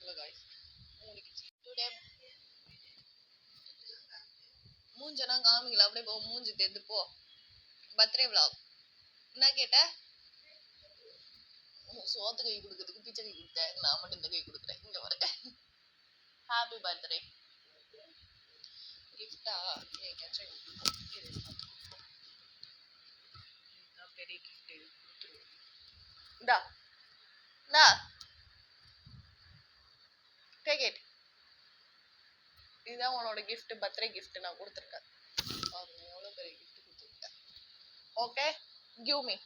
கொடுக்கல காய்ஸ். உங்களுக்கு டுடே மூஞ்சனா காமிக்கல, அப்படியே போ, மூஞ்சி தெரிந்து போ. பர்த்டே vlog என்ன கேட்ட? சோத்து கை கொடுக்கறதுக்கு பிச்சை கை கொடுத்தேன், நான் மட்டும் இந்த கை கொடுக்குறேன். இங்க வரங்க. Happy birthday. கிஃப்டா ஏதாச்சும் பெரிய கிஃப்ட் இந்தா இந்தா டேக் இட். இதுதான் உன்னோட கிஃப்ட், பர்த்டே கிஃப்ட் நான் கொடுத்துருக்கேன். பாருங்க எவ்வளோ பெரிய கிஃப்ட் கொடுத்துருக்கேன். Okay give me.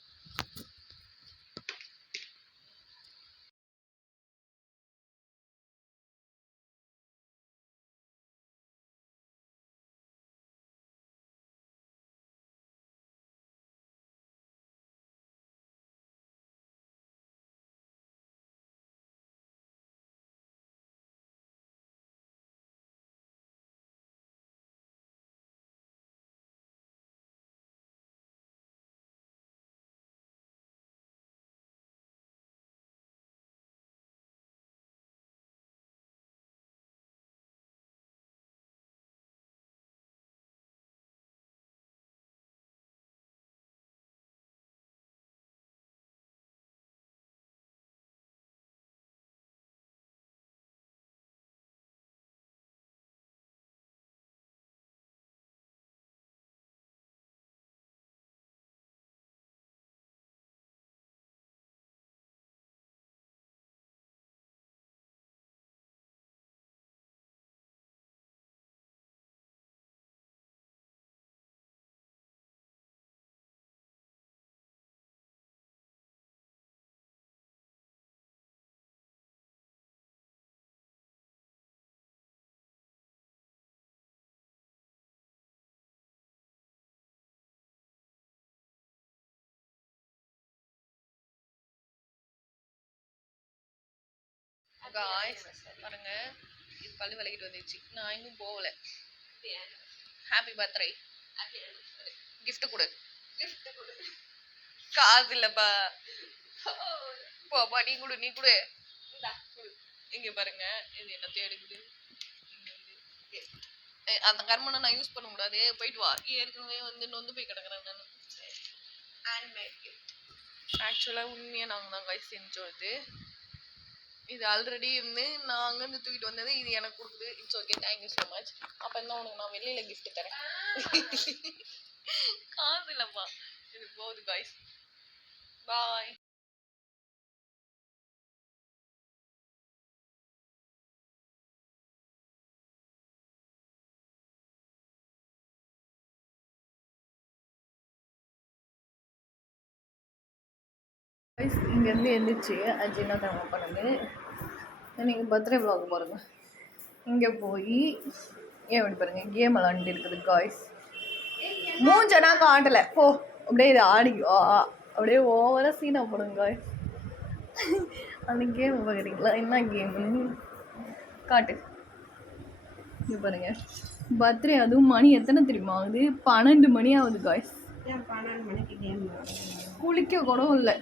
காய்ஸ் பாருங்க, இது பல்லு விளக்கிட்டு வந்துச்சு. நான் இன்னும் போகல. Happy birthday. கிஃப்ட் கொடு. காசு இல்லப்பா. போப்பா, நீ கொடு, நீ கொடு. இங்க பாருங்க, இது என்ன தேடுக்குது. அந்த கர்மனை நான் யூஸ் பண்ண முடியாது, போயிட்டு வா. ஏற்கனவே வந்து நொந்து போய் கிடக்குறேன் நான். ஆக்சுவலா உண்மையா நாங்க தான் காய்ஸ் செஞ்சோம். இது ஆல்ரெடி இருந்து நான் அங்கேருந்து தூக்கிட்டு வந்தது, இது எனக்கு கொடுக்குது. It's okay, thank you so much. அப்போ இருந்தால் உனக்கு நான் வெளியில் கிஃப்ட் தரேன். காசு இல்லைப்பா, இது போகுது காய்ஸ். பாய். இங்கேருந்து எழுந்திரிச்சு அஜினா தரமா பண்ணுது. நீங்கள் பர்த்டே vlog பாருங்க. இங்கே போய் ஏன் பாருங்க, கேம் விளாண்டு இருக்குது காய்ஸ். மூஞ்சனா காட்டலை போ, அப்படியே இது ஆடிக்கோ, அப்படியே ஓவராக சீனா போடுங்க காய்ஸ். அந்த கேம் பார்க்குறீங்களா? என்ன கேம்னு காட்டு. இங்கே பாருங்க, பர்த்டே. அதுவும் மணி எத்தனை தெரியுமா ஆகுது? 12 மணி ஆகுது காய்ஸ். 12 மணிக்கு கேம் குளிக்க கூட இல்லை.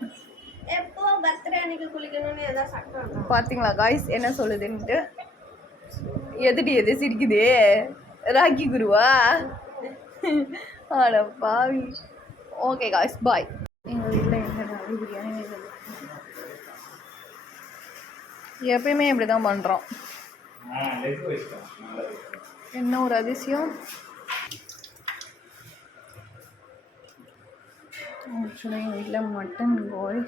எப்போ பர்த்டே அன்னைக்கு குளிக்கணும்னு ஏதாவது சட்டம் பார்த்தீங்களா காய்ஸ் என்ன சொல்லுதுன்ட்டு? எது சிரிக்குதே? ராக்கி குருவா? ஆட பாவி. ஓகே காய்ஸ், பாய். எங்கள் வீட்டில் எங்கள் பிரியாணி எப்பயுமே இப்படி தான் பண்ணுறோம். என்ன ஒரு அதிசயம். ஆக்சுவலாக எங்கள் வீட்டில் மட்டன் பாய்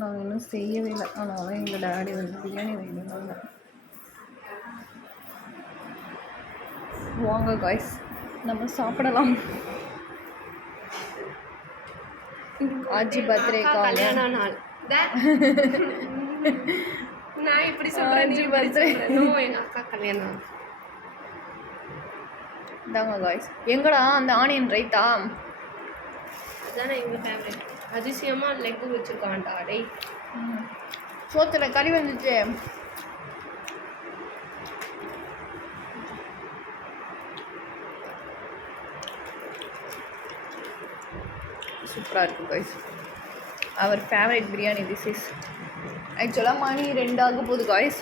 நாங்கள் இன்னும் செய்யவே இல்லை. அதனால எங்கள் டாடி வந்து பிரியாணி வேணுங்க. வாங்க காய்ஸ், நம்ம சாப்பிடலாம். ஆஜி பர்த்டே கல்யாண நாள். நான் இப்படி சொல்றேன், ஆஜி பர்த்டே. எங்கள் அக்கா கல்யாணம். இதாங்க காய்ஸ். எங்கடா அந்த ஆனியன் ரைத்தா? அதானே எங்கள் ஃபேவரட். அதிசயமாக லெக்கு வச்சுருக்கான்டா டே. சோத்துல கறி வந்துச்சு. சூப்பராக இருக்குது கைஸ். அவர் ஃபேவரட் பிரியாணி திஸ் இஸ். ஆக்சுவலாக மணி 2 ஆக போகுது காய்ஸ்.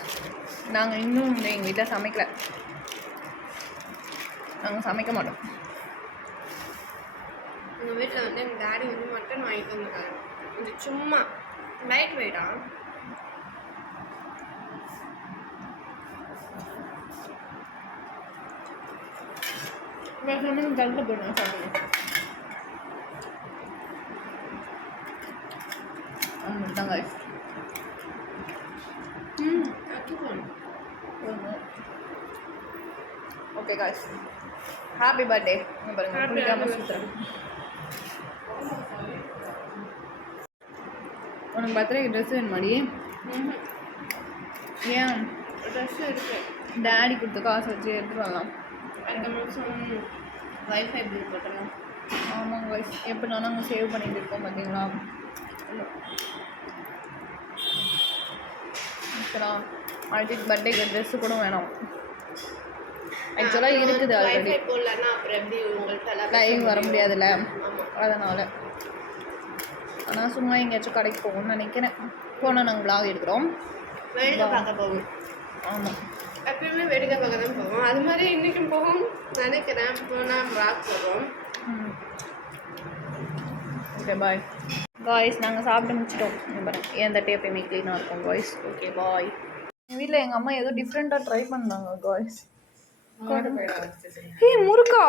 நாங்கள் இன்னும் எங்கள் வீட்டில் சமைக்கல. நாங்கள் சமைக்க மாட்டோம். எங்கள் வீட்டில் வந்து எங்கள் டாடி வந்து மட்டன் வாங்கிட்டு வந்திருக்காங்க. கொஞ்சம் சும்மா லைட் வெயிட்டா. கல்லில் போயிடுவோம் சாப்பிடுவோம். தான் guys. Okay guys, happy birthday. பாருங்க குளிக்காம சுற்றுறேன். உனக்கு பர்த்டேக்கு ட்ரெஸ் வேணுமாடி? ஏன்? ட்ரெஸ் இருக்கு. டேடி கொடுத்த காசு வச்சு எடுத்துட்டு வரலாம். அடுத்த மாதம் வைஃபை பில் போட்டுருவோம். ஆமாங்க காய்ஸ், எப்படின்னா நாங்கள் சேவ் பண்ணிட்டு இருக்கோம் பார்த்தீங்களா. சரிங்களா, அடுத்து பர்த்டேக்கு ட்ரெஸ்ஸு கூட வேணாம். ஆக்சுவலாக இருக்குது ஆல்ரெடி. போடலன்னா அப்புறம் எப்படி உங்கள்கிட்ட லைவ் வர முடியாதுல்ல, அதனால். ஆனால் சும்மா எங்கேயாச்சும் கடைக்கு போகணும்னு நினைக்கிறேன். போனால் நாங்கள் vlog எடுக்கிறோம். வேடிக்கை பார்க்க போவோம். ஆமாம், எப்பயுமே வேடிக்கை பார்க்க தான் போவோம். அது மாதிரி இன்றைக்கும் போகும் நினைக்கிறேன். போனால் vlog போடுவோம். Okay bye guys. நாங்கள் சாப்பிட்டு முடிச்சிட்டோம். என் தட்டை எப்பயுமே க்ளீனாக இருக்கும் காய்ஸ். Okay bye. எங்கள் வீட்டில் எங்கள் அம்மா ஏதோ டிஃப்ரெண்ட்டாக ட்ரை பண்ணாங்க காய்ஸ். முறுக்கா?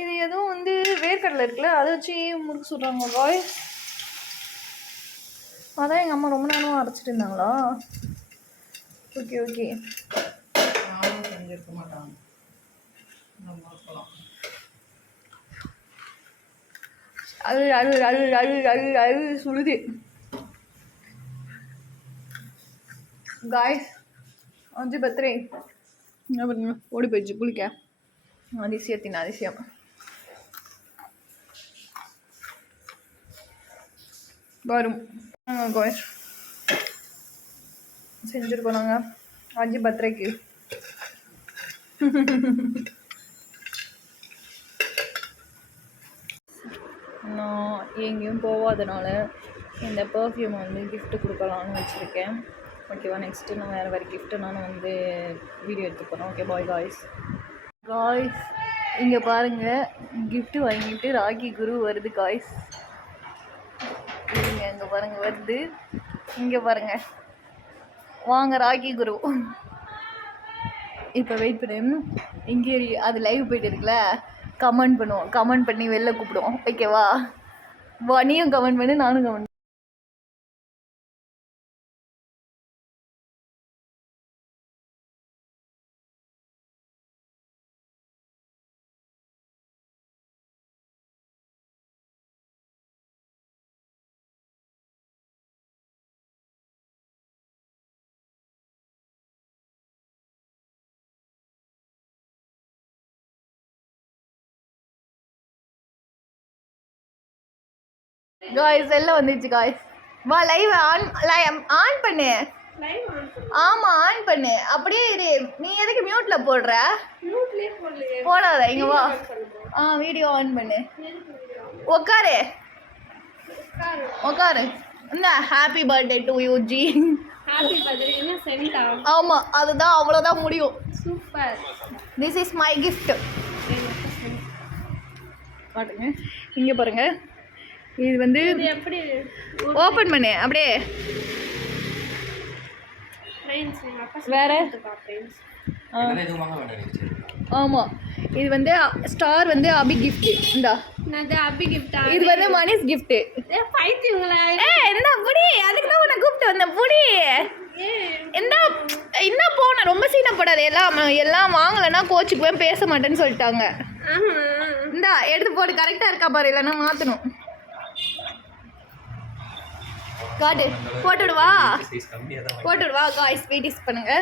இது எதுவும் வந்து வேர்க்கடலை இருக்குல்ல, அதை வச்சு முறுக்கு சுடுறாங்க காய்ஸ். அதான் எங்கள் அம்மா ரொம்ப நேரம் அரைச்சிட்டு இருந்தாங்களா? Okay okay. செஞ்சிருக்க மாட்டாங்க. அது அது அது அது அது அது சுடுது காய்ஸ். அஞ்சு பர்த்டே என்ன பண்ணுங்க, ஓடி போயிடுச்சு குளிக்க. அதிசயத்தின் அதிசயம். வரும் காய்ஸ். செஞ்சுருக்கோம் நாங்கள் அஞ்சு பர்த்டேக்கு. நான் எங்கேயும் போகாதனால இந்த பர்ஃப்யூம் வந்து கிஃப்ட்டு கொடுக்கலான்னு வச்சுருக்கேன். ஓகேவா, நெக்ஸ்ட்டு நான் வேறு கிஃப்ட்டு நான் வந்து வீடியோ எடுத்து போகிறேன். Okay bye guys. காய்ஸ் இங்கே பாருங்கள், கிஃப்ட்டு வாங்கிட்டு ராக்கி குரு வருது காய்ஸ். இருங்க, இங்கே பாருங்கள் வருது. இங்கே பாருங்கள், வாங்க ராக்கி குரு. இப்போ வெயிட் பண்ணு. இங்கே அது லைவ் போய்ட்டு இருக்குல்ல, கமெண்ட் பண்ணுவோம். கமெண்ட் பண்ணி வெளில கூப்பிடுவோம். ஓகேவா, நீயும் கமெண்ட் பண்ணு, நானும் கமெண்ட். காய்ஸ் எல்லாம் வந்துச்சு காய்ஸ். வா லைவ் ஆன் பண்ணு. ஆமா ஆன் பண்ணு. அப்படியே இரு. நீ எதுக்கு மியூட்ல போடுற? போடாத, இங்க வா. வீடியோ ஆன் பண்ணு. உட்காரு உட்காரு. இந்த happy birthday to U G. Happy birthday. என்ன சென்டா? ஆமா, அதுதான், அவ்வளோதான் முடியும். Super. This is my gift. காட்டுங்க, இங்கே பாருங்க. இது வந்து எப்படி ஓப்பன் பண்ணு அப்படியே. வேற ஆமாம், இது வந்து ஸ்டார் வந்து அபி கிஃப்ட். இந்தா அபி கிஃப்டா? இது வந்து மணிஷ் கிஃப்ட். பைத்தியங்களா? என்ன புடி, அதுக்கு தான் உன்னை கூப்பிட்டு வந்தேன். புடி என்ன போன, ரொம்ப சீனப்படாது. எல்லாம் வாங்கலைன்னா கோச்சுக்குவேன், பேச மாட்டேன்னு சொல்லிட்டாங்க. இந்தா எடுத்து போட்டு. கரெக்டாக இருக்கா பாரு, இல்லைன்னா மாற்றணும். காட்டு, போட்டுடுவா போட்டுடுவா காய்ஸ். வெயிட்டிஸ் பண்ணுங்க.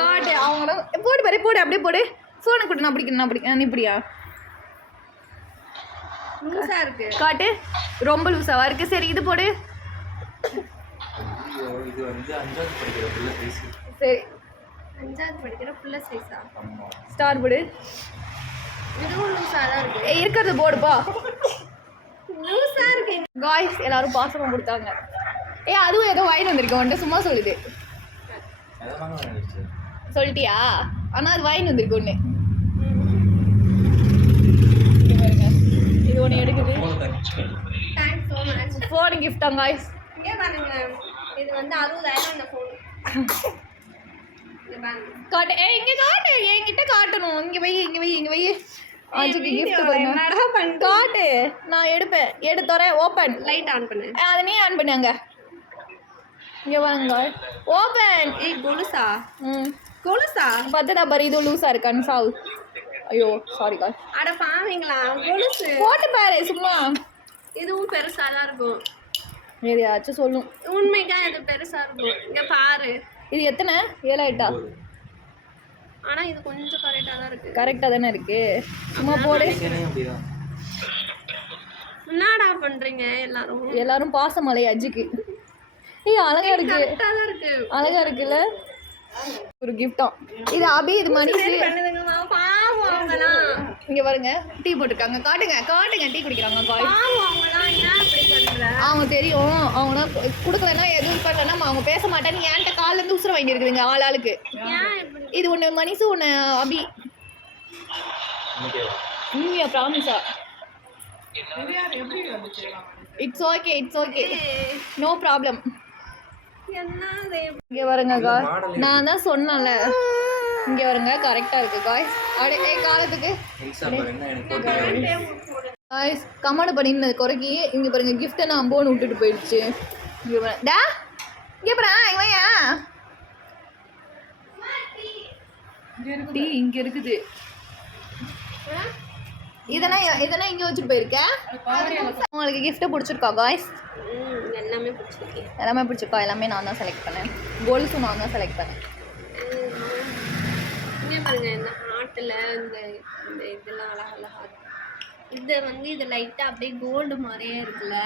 காட்டு, அவங்களும் போடு பாரு, போடு அப்படியே போடு. ஃபோனை கொடு, நான் பிடிக்கிறேன். நீ இப்படியா? லூசா இருக்கு. காட்டு, ரொம்ப லூசாவா இருக்கு. சரி இது போடு. சரி, 5வது படிக்கிற புள்ள சைஸா? ஸ்டார் போடு. இதுவும் லூசா தான் இருக்கு. இருக்கிறது போடுப்பா. லூசா இருக்கு. காய்ஸ் எல்லாரும் பாசமாக கொடுத்தாங்க. அதுவும் ஏதோ வாங்கி வந்திருக்கேன் உன்ட்ட சும்மா சொல்லுது. சொல்லிட்டியா? ஆனால் அது வாங்கி வந்திருக்கு ஒன்று. இது ஒன்று எடுக்குது. Thanks so much. ஃபோன் கிஃப்டாங்க காய்ஸ். இங்கே பாருங்களேன், இது வந்து 60,000 இந்த ஃபோன். காட்டு. இங்கே காட்டு, என்கிட்ட காட்டணும். இங்கே வை இங்கே வை இங்கே வை. ஆஜிக்கு கிஃப்ட் என்னடா பண்ண காட்டு. நான் எடுப்பேன். எடுத்துறேன். ஓப்பன். லைட் ஆன் பண்ணு. அதை நீ ஆன் பண்ணாங்க. இங்கே வாங்க. ஓப்பன். ஏய் கொலுசா? ம் கொலுசா? பார்த்தா பாரு, இது லூஸாக இருக்கான்னு சாவு. ஐயோ சாரி காய். அட பாவீங்களா, கொலுசு போட்டு பாரு சும்மா. இதுவும் பெருசா தான் இருக்கும். எதையாச்சும் சொல்லும். உண்மைக்கா இது பெருசா இருக்கும். இங்க பாரு. இது எத்தனை? 7-8? ஆனா இது கொஞ்சம் கரெக்டா தான் இருக்கு. கரெக்டாக தானே இருக்கு. சும்மா போடு. என்னடா பண்றீங்க எல்லாரும்? எல்லாரும் பாசமலை அஜிக்கு. அழகா இருக்கு. கரெக்டா தான் இருக்கு. அழகா இருக்குல்ல. ஒரு கிஃப்டா இது. அபி இது மணிக்கு பண்ணுதுங்கம்மா, பாவம் அவங்கலாம். இங்க பாருங்க, டீ போட்டிருக்காங்க. காட்டுங்க காட்டுங்க, டீ குடிக்கிறாங்க. பாவம் அவங்கலாம், ஏன் இப்படி பண்ற? அவங்க தெரியும், அவங்க கொடுக்கலன்னா எதுவும் பண்ணலன்னா அவங்க பேச மாட்டேன்னு என்கிட்ட காலில் இருந்து உசுர வாங்கி இருக்குதுங்க ஆளுக்கு. ஏன் இப்படி? இது ஒன்று மணிசு, ஒன்று அபி. உண்மையா? ப்ராமிஸா? It's okay, it's okay, no problem. என்னது? இங்கே வருங்க காய், நான் தான் சொன்னேன்ல. இங்கே வருங்க, கரெக்டாக இருக்கு காய்ஸ். அப்படியே காலத்துக்கு காய்ஸ் கமெண்ட் பண்ணிருந்தது குறைக்கி. இங்கே பாருங்க, கிஃப்ட்டை நான் அம்போன்னு விட்டுட்டு போயிடுச்சு. இங்கே பாரு டா, இங்கே பாரு, இங்கே வையா. டீ இங்கே இருக்குது. இதெல்லாம் இங்கே வச்சுட்டு போயிருக்கேன். உங்களுக்கு கிஃப்ட்டை பிடிச்சிருக்கா காய்ஸ்? எல்லாமே பிடிச்சிருக்கு. எல்லாமே பிடிச்சிருக்கா? எல்லாமே நான் தான் செலக்ட் பண்ணேன். கோல்ஸும் நான் தான் செலக்ட் பண்ணேன். இங்கே பாருங்க, இந்த ஹார்ட்டில் இந்த இந்த இதெல்லாம் அழகழகா இருக்கு. இது வந்து இது லைட்டாக அப்படியே கோல்டு மாதிரியே இருக்குல்ல,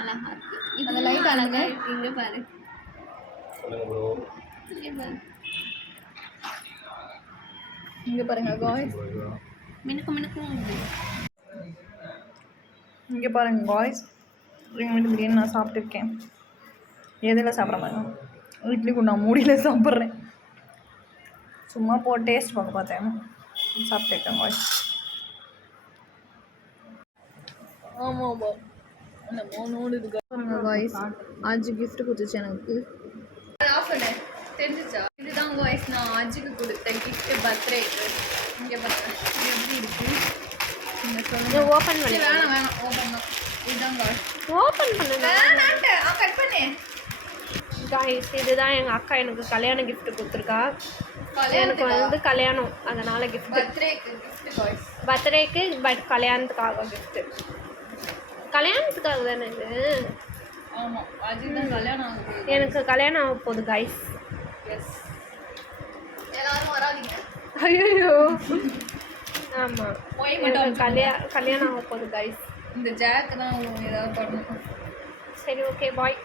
அழகா இருக்கு. அந்த லைட் அழகா இருக்கு. இங்கே பாரு, இங்கே பாரு, இங்கே பாருங்க காய்ஸ். மினுக்கு மினுக்கும் இருக்கு. இங்கே பாருங்க காய்ஸ், வீட்டு பிரியாணி நான் சாப்பிட்டுருக்கேன். எதில் சாப்பிட்ற மாதிரி இட்லி கூட நான் மூடியில் சாப்பிட்றேன். சும்மா டேஸ்ட் பார்க்க பார்த்தேன், சாப்பிட்டுருக்கேன் காய்ஸ். ஆமாம் ஆமாம், நம்ம நோடுது பாருங்க காய்ஸ். அஜி கிஃப்ட் கொடுத்துச்சு எனக்கு. சொன்னேன் தெரிஞ்சிச்சா? இதுதான் காய்ஸ் நான் அஜிக்கு கொடுத்த கிஃப்ட் பர்த்டேக்கு. இங்கே பாருங்க எப்படி இருக்கு. நீங்கள் சொல்லுங்கள். ஓப்பன் பண்ணி வேணாம் வேணாம், ஓப்பன் தான். இதுதான் காய்ஸ். ஓப்பன் பண்ணுங்க. கட் பண்ணு காய்ஸ், இதுதான் எங்கள் அக்கா எனக்கு கல்யாண gift கொடுத்துருக்கா. எனக்கு வந்து கல்யாணம், அதனால் gift. பர்த்டேக்கு gift காய்ஸ். பர்த்டேக்கு கல்யாணத்துக்காக gift. கல்யாணத்துக்காக தானே இது? ஆமாம், அஜித் தான் கல்யாணம் ஆகுது. எனக்கு கல்யாணம் ஆக போகுது காய்ஸ். எஸ், எல்லாரும் வராதீங்க. ஐயோ ஆமாம், போய் எனக்கு கல்யாணம் ஆக போகுது காய்ஸ். இந்த ஜாக்கு தான் ஏதாவது பண்ணணும். சரி, ஓகே, பாய்.